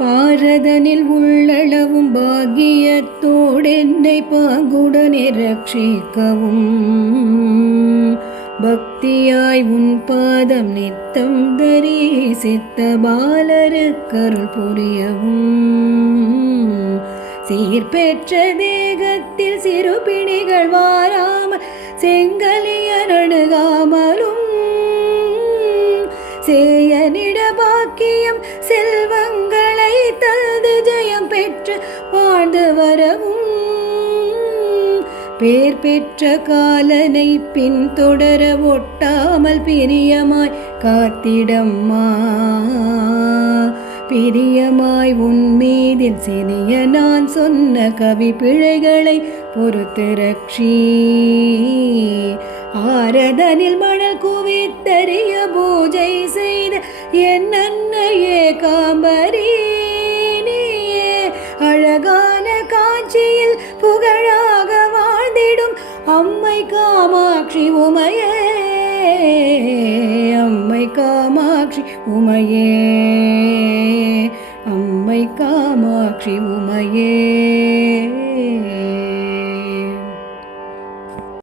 பாரதனில் உள்ளளவும் பாக்கியத்தோடென்னை பாங்குடனே ரட்சிக்கவும் பக்தியாய் உன் பாதம் நித்தம் தரிசித்த பாலருக்கருள் புரியவும் சீர்பெற்ற தேகத்தில் சிறு பிணிகள் வாராமல் செங்கலியர் அணுகாமலும் சேயனிட பாக்கியம் செல்வங்களை தந்து ஜெயம் பெற்று வாழ்ந்து வரவும் பேர் பெற்ற காலனை பின்தொடர ஒட்டாமல் பிரியமாய் காத்திடம்மா பிரியமாய் உன்மீதில் சிறிய நான் சொன்ன கவி பிழைகளை பொறுத்து ரட்சி ஆரதனில் மணல் குவித்தறிய பூஜை செய்த என் அன்னையே காம்பரி நீயே அழகான காட்சியில் புகழாக வாழ்ந்திடும் அம்மை காமாட்சி உமையே அம்மை காமாட்சி உமையே அம்மை காமாட்சி உமையே.